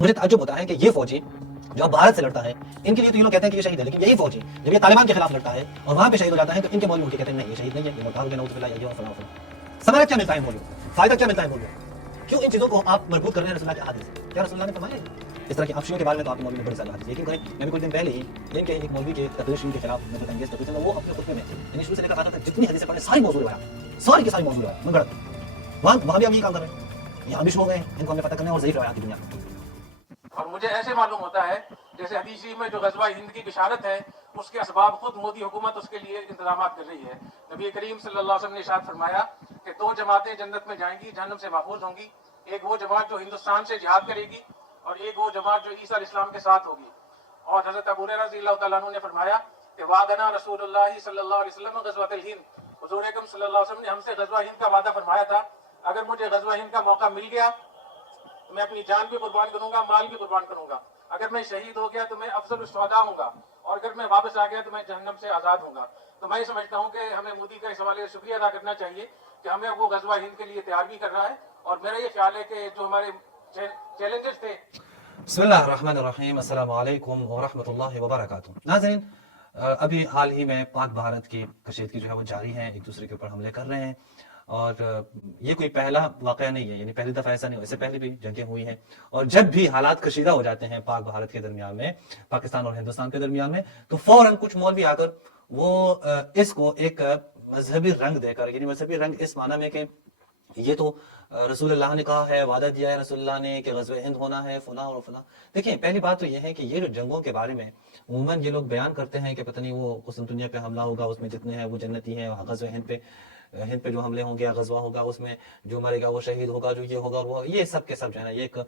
مجھے تعجب ہوتا ہے کہ یہ فوجی جو اب بھارت سے لڑتا ہے، ان کے لیے تو یہ لوگ کہتے ہیں کہ یہ شہید ہے، لیکن یہی فوجی جب یہ طالبان کے خلاف لڑتا ہے اور وہاں پہ شہید ہو جاتا ہے تو ان کے مولوی کہتے ہیں نہیں یہ شہید نہیں ہے، یہ مرتد ہو گیا، نعوذ باللہ، یہ فلاں فلاں۔ ثمرہ کیا ملتا ہے مولوی؟ فائدہ کیا ملتا ہے مولوی؟ کیوں ان چیزوں کو آپ مربوط کر رہے ہیں رسول اللہ کے احادیث سے؟ کیا رسول اللہ نے فرمایا اس طرح کی افشیوں کے بارے میں تو آپ کے مولوی نے بڑے سارے حدیث، لیکن کریں میں بھی کچھ دن پہلے ہی ان کے ایک مولوی کے تقریر شریف کے خلاف نفرت انگیز تقریر تھا، وہ اپنے خطبے میں یعنی شروع سے لے کر آخر تک جتنی حدیثیں پڑھیں ساری موضوع روایات، ساری کی ساری موضوع روایات منگڑت، وہاں بھی ہم یہی کام کر رہے ہیں، یہاں بھی شروع ہو گئے ہیں ان کو ہمیں فتح کرنے اور ضعیف روایات کی دنیا۔ اور مجھے ایسے معلوم ہوتا ہے جیسے حدیث میں جو غزوہ ہند کی بشارت ہے اس کے اسباب خود مودی حکومت اس کے لیے انتظامات کر رہی ہے۔ نبی کریم صلی اللہ علیہ وسلم نے ارشاد فرمایا کہ 2 جماعتیں جنت میں جائیں گی، جہنم سے محفوظ ہوں گی، ایک وہ جماعت جو ہندوستان سے جہاد کرے گی اور ایک وہ جماعت جو عیسیٰ علیہ السلام کے ساتھ ہوگی۔ اور حضرت ابو ہریرہ رضی اللہ تعالیٰ عنہ نے فرمایا کہ وعدنا رسول اللہ صلی اللہ علیہ وسلم غزوۃ الہند، حضور اکرم صلی اللہ علیہ وسلم نے ہم سے غزوہ ہند کا وعدہ فرمایا تھا، اگر مجھے غزوہ ہند کا موقع مل گیا تو میں اپنی جان بھی قربان کروں گا، مال بھی قربان کروں گا، اگر میں شہید ہو گیا تو میں افضل الشہداء ہوں گا، اور اگر میں واپس آ گیا تو میں جہنم سے آزاد ہوں گا۔ تو میں یہ سمجھتا ہوں کہ ہمیں مودی کا اس حوالے سے شکریہ ادا کرنا چاہیے کہ ہمیں وہ غزوہ ہند کے لیے تیار بھی کر رہا ہے، اور میرا یہ خیال ہے کہ جو ہمارے چیلنجز تھے۔ بسم اللہ الرحمن الرحیم، السلام علیکم ورحمۃ اللہ وبرکاتہ۔ ناظرین، ابھی حال ہی میں پاک بھارت کی کشیدگی جو ہے وہ جاری ہے، ایک دوسرے کے اوپر حملے کر رہے ہیں، اور یہ کوئی پہلا واقعہ نہیں ہے، یعنی پہلی دفعہ ایسا نہیں ہوا، اس سے پہلے بھی جنگیں ہوئی ہیں، اور جب بھی حالات کشیدہ ہو جاتے ہیں پاک بھارت کے درمیان میں، پاکستان اور ہندوستان کے درمیان میں، تو فوراً کچھ مولوی آ کر وہ اس کو ایک مذہبی رنگ دے کر، یعنی مذہبی رنگ اس معنی میں کہ یہ تو رسول اللہ نے کہا ہے، وعدہ دیا ہے رسول اللہ نے کہ غزوہ ہند ہونا ہے، فلاں اور فلاں۔ دیکھیں، پہلی بات تو یہ ہے کہ یہ جو جنگوں کے بارے میں عموماً یہ لوگ بیان کرتے ہیں کہ پتہ نہیں وہ قسطنطنیہ پہ حملہ ہوگا، اس میں جتنے ہیں وہ جنتی ہیں، غزوہ ہند پہ جو حملے ہوں گے یا غزوہ ہوگا اس میں جو مرے گا وہ شہید ہوگا، جو یہ ہوگا وہ، یہ سب کے سب جو ہے نا، یہ ایک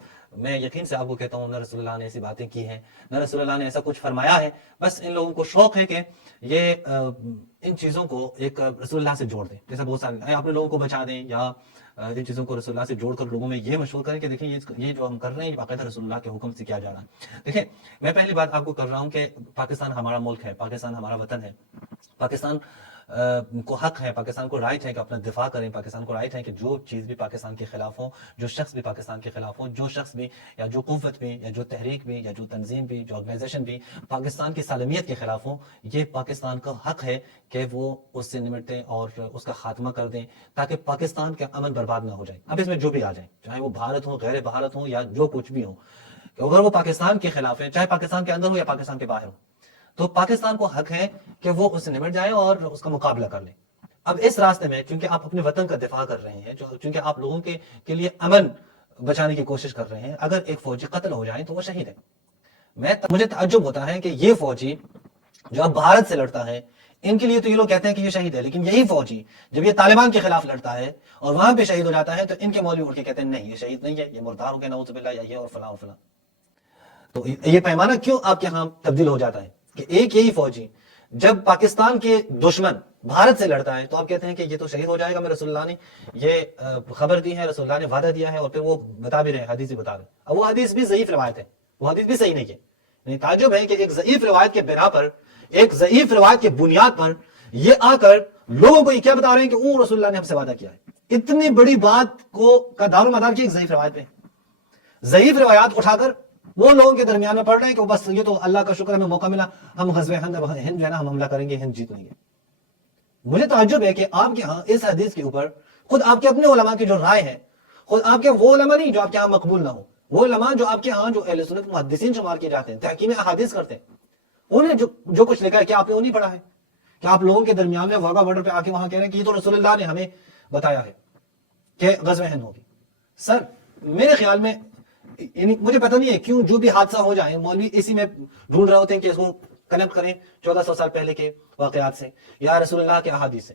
میں یقین سے آپ کو کہتا ہوں نہ رسول اللہ نے ایسی باتیں کی ہیں، نہ رسول اللہ نے ایسا کچھ فرمایا ہے، بس ان لوگوں کو شوق ہے کہ یہ ان چیزوں کو ایک رسول اللہ سے جوڑ دیں، جیسا بہت سارے اپنے لوگوں کو بچا دیں، یا ان چیزوں کو رسول اللہ سے جوڑ کر لوگوں میں یہ مشہور کریں کہ دیکھیں یہ جو ہم کر رہے ہیں یہ باقاعدہ رسول اللہ کے حکم سے کیا جا رہا ہے۔ دیکھیں، میں پہلی بات آپ کو کر رہا ہوں کہ پاکستان ہمارا ملک ہے، پاکستان ہمارا وطن ہے، پاکستان کو حق ہے، پاکستان کو رائٹ ہے کہ اپنا دفاع کریں، پاکستان کو رائٹ ہے کہ جو چیز بھی پاکستان کے خلاف ہو، جو شخص بھی پاکستان کے خلاف ہو، جو شخص بھی یا جو قوت بھی یا جو تحریک بھی یا جو تنظیم بھی، جو آرگنائزیشن بھی پاکستان کی سالمیت کے خلاف ہو، یہ پاکستان کا حق ہے کہ وہ اس سے نمٹیں اور اس کا خاتمہ کر دیں، تاکہ پاکستان کا امن برباد نہ ہو جائے۔ اب اس میں جو بھی آ جائیں، چاہے وہ بھارت ہو، غیر بھارت ہو، یا جو کچھ بھی ہو، اگر وہ پاکستان کے خلاف ہے، چاہے پاکستان کے اندر ہو یا پاکستان کے باہر ہو، تو پاکستان کو حق ہے کہ وہ اس سے نمٹ جائے اور اس کا مقابلہ کر لے۔ اب اس راستے میں چونکہ آپ اپنے وطن کا دفاع کر رہے ہیں، چونکہ آپ لوگوں کے لیے امن بچانے کی کوشش کر رہے ہیں، اگر ایک فوجی قتل ہو جائے تو وہ شہید ہے۔ مجھے تعجب ہوتا ہے کہ یہ فوجی جو اب بھارت سے لڑتا ہے، ان کے لیے تو یہ لوگ کہتے ہیں کہ یہ شہید ہے، لیکن یہی فوجی جب یہ طالبان کے خلاف لڑتا ہے اور وہاں پہ شہید ہو جاتا ہے تو ان کے مولوی اٹھ کے کہتے ہیں نہیں یہ شہید نہیں ہے، یہ مرتد ہو گیا، نعوذ باللہ، یا یہ اور فلاں اور فلاں۔ تو یہ پیمانہ کیوں آپ کے ہاں تبدیل ہو جاتا ہے کہ ایک یہی فوجی جب پاکستان کے دشمن بھارت سے لڑتا ہے تو آپ کہتے ہیں کہ یہ تو شہید ہو جائے گا، میں رسول اللہ نے یہ خبر دی ہے، رسول اللہ نے وعدہ دیا ہے، اور پھر وہ بتا بھی رہے ہیں، حدیث بھی بتا رہے ہیں، اب وہ حدیث بھی ضعیف روایت ہے، وہ حدیث بھی صحیح نہیں ہے۔ یعنی تعجب ہے کہ ایک ضعیف روایت کے بنا پر، ایک ضعیف روایت کے بنیاد پر یہ آ کر لوگوں کو یہ کیا بتا رہے ہیں کہ وہ رسول اللہ نے ہم سے وعدہ کیا ہے۔ اتنی بڑی بات کو کا دار و مدار کی ایک ضعیف روایت پہ، ضعیف روایات اٹھا کر وہ لوگوں کے درمیان میں پڑھ رہے ہیں کہ بس یہ تو اللہ کا شکر ہمیں موقع ملا، ہم غزوہ ہند جو ہے نا ہم حملہ کریں گے، ہند جیت لیں گے۔ مجھے تعجب ہے کہ آپ کے ہاں اس حدیث کے اوپر خود آپ کے اپنے علماء کی جو رائے ہے، خود آپ کے وہ علماء نہیں جو آپ کے ہاں مقبول نہ ہو، وہ علماء جو آپ کے ہاں جو اہل سنت محدثین شمار کیے جاتے ہیں، تحکیم احادیث کرتے ہیں، انہیں جو کچھ لکھا ہے کیا آپ نے وہ نہیں پڑھا ہے؟ کہ آپ لوگوں کے درمیان میں واگا بارڈر پہ آ کے وہاں کہہ رہے ہیں کہ یہ تو رسول اللہ نے ہمیں بتایا ہے کہ غزوہ ہند ہوگی۔ سر میرے خیال میں یعنی مجھے پتہ نہیں ہے کیوں جو بھی حادثہ ہو جائے مولوی اسی میں ڈھونڈ رہے ہوتے ہیں کہ اس کو کنیکٹ کریں 1400 سال پہلے کے واقعات سے یا رسول اللہ کے احادیث سے۔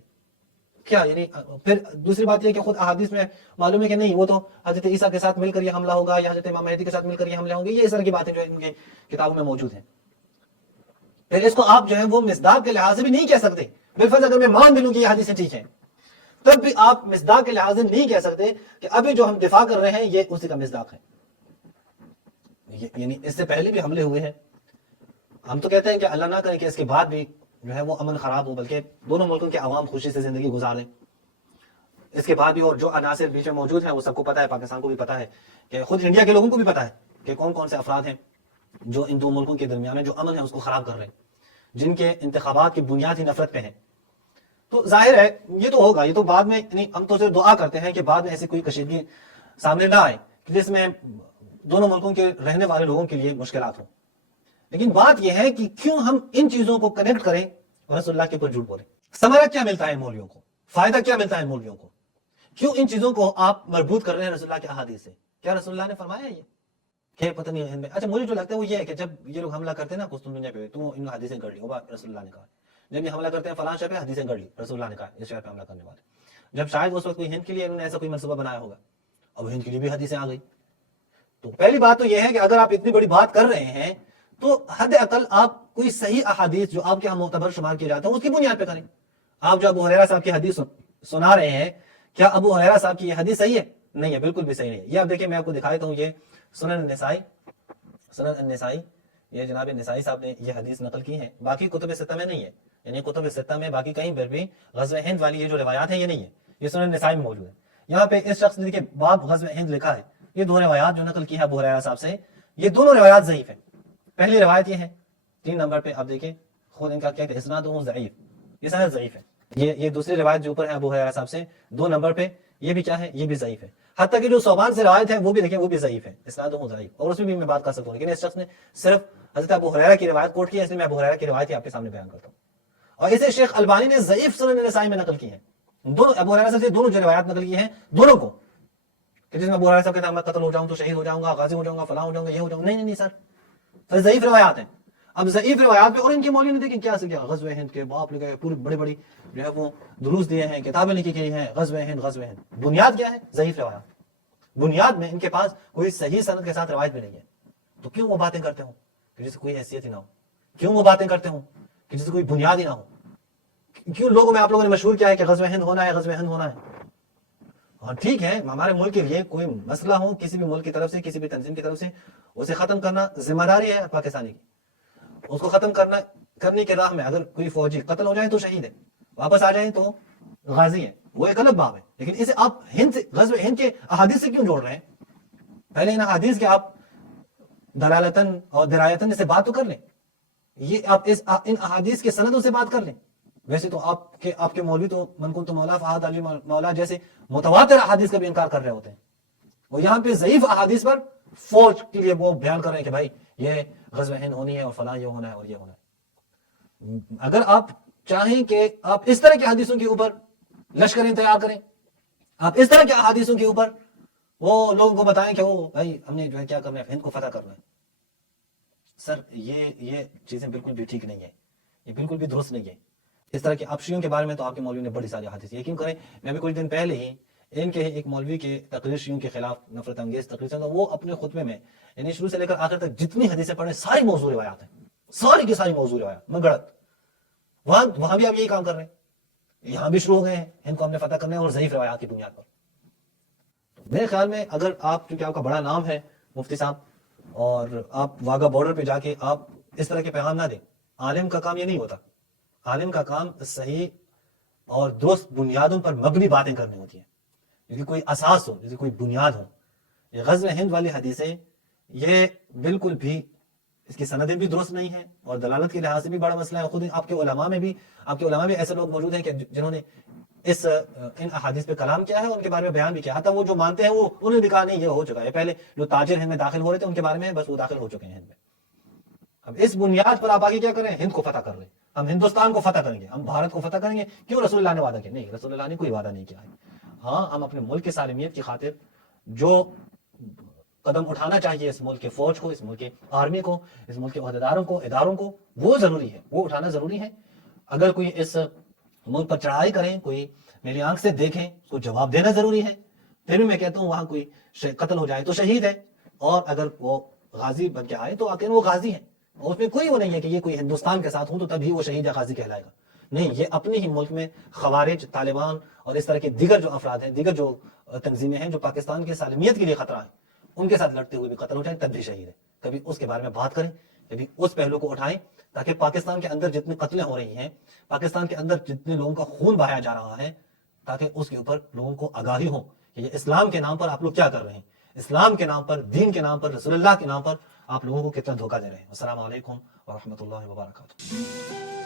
کیا یعنی پھر دوسری بات یہ کہ خود احادیث میں معلوم ہے کہ نہیں وہ تو حضرت عیسیٰ کے ساتھ مل کر یہ حملہ ہوگا یا حضرت امام مہدی کے ساتھ مل کر یہ حملے ہوں گے، یہ اس طرح کی باتیں جو ان کی کتابوں میں موجود ہیں۔ پھر اس کو آپ جو ہے وہ مصداق کے لحاظ سے بھی نہیں کہہ سکتے، بالفرض اگر میں مان بھی لوں کہ یہ حدیثیں ٹھیک ہیں تب بھی آپ مصداق کے لحاظ سے نہیں کہہ سکتے کہ ابھی جو ہم دفاع کر رہے ہیں یہ اسی کا مصداق ہے۔ یعنی اس سے پہلے بھی حملے ہوئے ہیں، ہم تو کہتے ہیں کہ اللہ نہ کرے کہ اس کے بعد بھی جو ہے وہ امن خراب ہو، بلکہ دونوں ملکوں کے عوام خوشی سے زندگی گزاریں۔ اس کے بعد بھی اور جو عناصر بیچ میں موجود ہیں وہ سب کو پتا ہے، پاکستان کو بھی پتا ہے، کہ خود انڈیا کے لوگوں کو بھی پتا ہے کہ کون کون سے افراد ہیں جو ان دو ملکوں کے درمیان میں جو امن ہے اس کو خراب کر رہے ہیں, جن کے انتخابات کی بنیاد ہی نفرت پہ ہیں. تو ظاہر ہے یہ تو ہوگا, یہ تو بعد میں, ہم تو صرف دعا کرتے ہیں کہ بعد میں ایسی کوئی کشیدگی سامنے نہ آئے جس میں دونوں ملکوں کے رہنے والے لوگوں کے لیے مشکلات ہوں. لیکن بات یہ ہے کہ کیوں ہم ان چیزوں کو کنیکٹ کریں اور رسول اللہ کے اوپر جھوٹ بولیں. ثمرہ کیا ملتا ہے مولویوں کو, فائدہ کیا ملتا ہے مولویوں کو, کیوں ان چیزوں کو آپ مربوط کر رہے ہیں رسول اللہ کے احادیث سے؟ کیا رسول اللہ نے فرمایا یہ کہ پتہ نہیں ہند میں؟ اچھا مجھے جو لگتا ہے وہ یہ ہے کہ جب یہ لوگ حملہ کرتے ہیں نا قسطنطنیہ دنیا پہ, تو ان حدیثیں گڑھ لی, وہ رسول اللہ نے کہا. جب یہ حملہ کرتے ہیں فلاں شہر پہ, حدیثیں گڑھ لی, رسول اللہ نے کہا اس شہر پہ حملہ کرنے والے. جب شاید اس وقت کوئی ہند کے لیے انہوں نے ایسا کوئی منصوبہ بنایا ہوگا, اب ہند کے لیے بھی حدیثیں آ گئی. تو پہلی بات تو یہ ہے کہ اگر آپ اتنی بڑی بات کر رہے ہیں تو حد اقل آپ کوئی صحیح احادیث جو آپ کے یہاں معتبر شمار کیے جاتے ہیں اس کی بنیاد پہ کریں. آپ جو ابو ہریرہ صاحب کی حدیث سنا رہے ہیں, کیا ابو ہریرہ صاحب کی یہ حدیث صحیح ہے؟ نہیں ہے, بالکل بھی صحیح نہیں ہے. یہ آپ دیکھیں, میں آپ کو دکھا دیتا ہوں, یہ سنن النسائی, یہ جناب نسائی صاحب نے یہ حدیث نقل کی ہے, باقی کتب ستہ میں نہیں ہے. یعنی کتب ستہ میں باقی کہیں پر بھی غزوہ ہند والی یہ جو روایات ہیں یہ نہیں ہے, یہ سنن النسائی میں موجود ہے. یہاں پہ اس شخص نے دیکھیں باب غزوہ ہند لکھا ہے, یہ دو روایات جو نقل کی ہے ابو ہریرہ صاحب سے, یہ دونوں روایات ضعیف ہیں. پہلی روایت یہ ہے 3 نمبر پہ آپ دیکھیں خود ان کا کیا ہے, اسنادہ ضعیف, یہ سند ضعیف ہے. یہ دوسری روایت جو اوپر ہے ابو ہریرہ صاحب سے 2 نمبر پہ, یہ بھی کیا ہے, یہ بھی ضعیف ہے. حتیٰ کہ جو صوبان سے روایت ہے وہ بھی دیکھیں وہ بھی ضعیف ہے, اسنادہ ضعیف, اور اس میں بھی میں بات کر سکتا ہوں. لیکن اس شخص نے صرف حضرت ابو ہریرہ کی روایت کوٹ کی ہے, اس لیے میں ابو ہریرہ کی روایت ہی آپ کے سامنے بیان کرتا ہوں. اور اسے شیخ البانی نے ضعیف سنن النسائی میں نقل کی ہے. دونوں ابو ہریرہ سے دونوں جو روایات نقل کی ہیں دونوں کو, کہ جس میں ابو ہریرہ صاحب کہتا ہے میں قتل ہو جاؤں تو شہید ہو جاؤں گا, غازی ہو جاؤں گا, فلاں ہو جاؤں گا, یہ ہو جاؤں گا, نہیں سر, تو ضعیف روایات ہیں. اب ضعیف روایات پہ اور ان کی مولوی نے دیکھیں کیا سے کیا, غزوہ ہند کے باپ لگے پوری بڑی بڑی جو ہے وہ دروس دیے ہیں, کتابیں لکھی گئی ہیں, غزوہ ہند. بنیاد کیا ہے؟ ضعیف روایات. بنیاد میں ان کے پاس کوئی صحیح سند کے ساتھ روایت بھی نہیں ہے. تو کیوں وہ باتیں کرتے ہوں کہ جس کوئی حیثیت ہی نہ ہو, کیوں وہ باتیں کرتے ہوں کہ جس کوئی بنیاد ہی نہ ہو, کیوں لوگوں میں آپ لوگوں نے مشہور کیا ہے کہ غزوہ ہند ہونا ہے, غزوہ ہند ہونا ہے. ہاں ٹھیک ہے, ہمارے ملک کے لیے کوئی مسئلہ ہو کسی بھی ملک کی طرف سے, کسی بھی تنظیم کی طرف سے, اسے ختم کرنا ذمہ داری ہے پاکستانی کی. اس کو ختم کرنے کے راہ میں اگر کوئی فوجی قتل ہو جائے تو شہید ہے, واپس آ جائیں تو غازی ہے, وہ ایک الگ باب ہے. لیکن اسے آپ غزوہ ہند کے احادیث سے کیوں جوڑ رہے ہیں؟ پہلے ان احادیث کے آپ دلالتاً اور درایتاً اسے بات تو کر لیں, یہ آپ ان احادیث کے سندوں سے بات کر لیں. ویسے تو آپ کے مولوی تو من کنت مولا فہد علی مولا جیسے متواتر احادیث کا بھی انکار کر رہے ہوتے ہیں. وہ یہاں پہ ضعیف احادیث پر فوج کے لیے وہ بیان کر رہے ہیں کہ بھائی یہ غزوہ ہند ہونی ہے اور فلاں یہ ہونا ہے اور یہ ہونا ہے. اگر آپ چاہیں کہ آپ اس طرح کی حدیثوں کے اوپر لشکریں تیار کریں, آپ اس طرح کے احادیثوں کے اوپر وہ لوگوں کو بتائیں کہ وہ بھائی ہم نے جو ہے کیا کرنا ہے, ہند کو فتح کرنا ہے. سر یہ چیزیں بالکل بھی ٹھیک نہیں ہے, یہ بالکل بھی درست نہیں ہے. اس طرح کے شیعوں کے بارے میں تو آپ کے مولوی نے بڑی ساری حدیث, یقین کریں میں ابھی کچھ دن پہلے ہی ان کے ایک مولوی کے تقریر شیعوں کے خلاف نفرت انگیز تقریر سے, وہ اپنے خطبے میں یعنی شروع سے لے کر آخر تک جتنی حدیثیں پڑھیں ساری موضوع روایات ہیں, ساری کی ساری موضوع روایات میں گڑت. وہاں بھی آپ یہی کام کر رہے ہیں, یہاں بھی شروع ہو گئے ہیں ان کو ہم نے فتح کرنا ہے اور ضعیف روایات کی بنیاد پر. تو میرے خیال میں اگر آپ, کیونکہ آپ کا بڑا نام ہے مفتی صاحب, اور آپ واگا بارڈر پہ جا کے آپ اس طرح کے پیغام نہ دیں. عالم کا کام یہ نہیں ہوتا, عالم کا کام صحیح اور درست بنیادوں پر مبنی باتیں کرنی ہوتی ہیں, جیسے کوئی اساس ہو, جیسے کوئی بنیاد ہو. یہ غزوہ ہند والی حدیثیں یہ بالکل بھی اس کی سندیں بھی درست نہیں ہیں, اور دلالت کے لحاظ سے بھی بڑا مسئلہ ہے. خود آپ کے علماء میں بھی ایسے لوگ موجود ہیں کہ جنہوں نے ان احادیث پہ کلام کیا ہے, ان کے بارے میں بیان بھی کیا. حتیٰ وہ جو مانتے ہیں وہ انہوں نے کہا نہیں یہ ہو چکا ہے, پہلے جو تاجر ہند میں داخل ہو رہے تھے ان کے بارے میں بس وہ داخل ہو چکے ہیں ہند میں. اب اس بنیاد پر آپ آگے کیا کریں, ہند کو فتح کر رہے ہیں, ہم ہندوستان کو فتح کریں گے, ہم بھارت کو فتح کریں گے. کیوں؟ رسول اللہ نے وعدہ کیا. نہیں, رسول اللہ نے کوئی وعدہ نہیں کیا ہے. ہاں ہم اپنے ملک کے سالمیت کی خاطر جو قدم اٹھانا چاہیے اس ملک کے فوج کو, اس ملک کے آرمی کو, اس ملک کے عہدیداروں کو, اداروں کو, وہ ضروری ہے, وہ اٹھانا ضروری ہے. اگر کوئی اس ملک پر چڑھائی کریں, کوئی میری آنکھ سے دیکھیں, اس کو جواب دینا ضروری ہے. پھر بھی میں کہتا ہوں وہاں کوئی قتل ہو جائے تو شہید ہے, اور اگر وہ غازی بن کے آئے تو آخر وہ غازی ہے. اس میں کوئی وہ نہیں ہے کہ یہ کوئی ہندوستان کے ساتھ ہوں تو تبھی وہ شہید یا غازی کہلائے گا. نہیں, یہ اپنے ہی ملک میں خوارج, طالبان اور اس طرح کے دیگر جو افراد ہیں, دیگر جو تنظیمیں ہیں جو پاکستان کی سالمیت کے لیے خطرہ ہیں, ان کے ساتھ لڑتے ہوئے بھی قتل ہو جائیں تب بھی شہید ہے. کبھی اس کے بارے میں بات کریں, کبھی اس پہلو کو اٹھائیں, تاکہ پاکستان کے اندر جتنی قتلیں ہو رہی ہیں, پاکستان کے اندر جتنے لوگوں کا خون بہایا جا رہا ہے, تاکہ اس کے اوپر لوگوں کو آگاہی ہو کہ یہ اسلام کے نام پر آپ لوگ کیا کر رہے ہیں. اسلام کے نام پر، دین کے نام پر، رسول اللہ کے نام پر آپ لوگوں کو کتنا دھوکہ دے رہے ہیں۔ السلام علیکم ورحمۃ اللہ وبرکاتہ۔